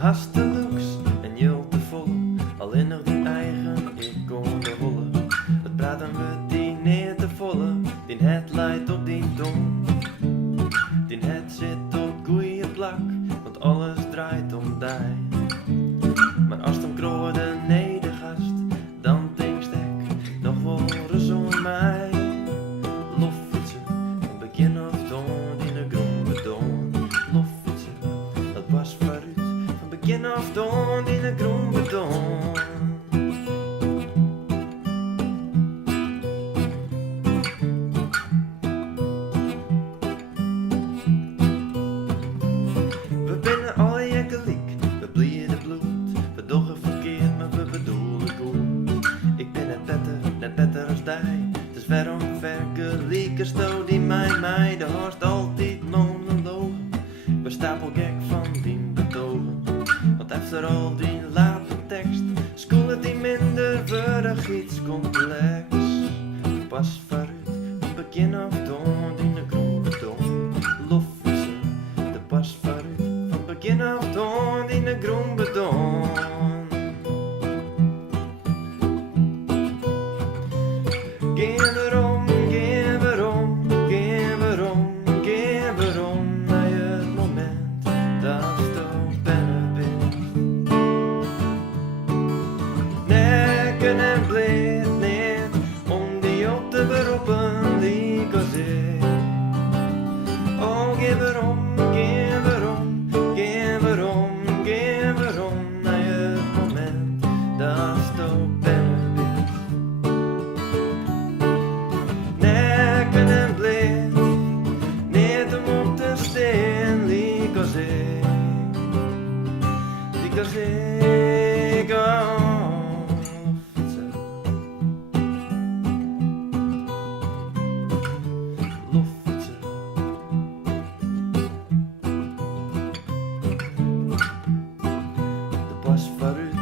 hast de looks en je te volle, alleen nog die eigen, ik kon de rollen. Het praten we die neer te volle, die het leidt op die tong. Die het zit op goeie plak, want alles draait om die. Maar als dan kroon de nedergast, dan denk ik nog wel eens om mij. Loffietsen, van begin af dan in de grond beton. Loffietsen, dat was vooruit, van begin af dan in de grond beton. We binnen al jekeliek, we blieden bloed. We doggen verkeerd, maar we bedoelen goed. Ik ben net beter als die. Dus waarom vergelijken sto die mij de horst altijd monologen. We stapel gek van die betogen. Want efter al die late tekst, schoolen die minder würdig iets complex. Pas vooruit, van begin af dan in de groen beton. Loffietsen, de pas vooruit, van begin af dan in de groen beton. Geen weerom, geen weerom, geen weerom, geen weerom naar het moment dat je binnen bent. Nekken en bleed niet om die op te beroepen, liek als ik. Oh, geen weerom, geen weerom, geen weerom, geen weerom naar het moment dat je binnen bent. Nekken en bleed, niet om op te staan, liek als ik. Liek als ik, oh, fietsen. Loffietsen. De pas vooruit,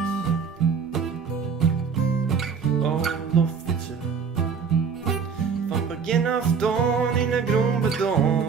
oh, loffietsen. Van begin af dan in de groen beton.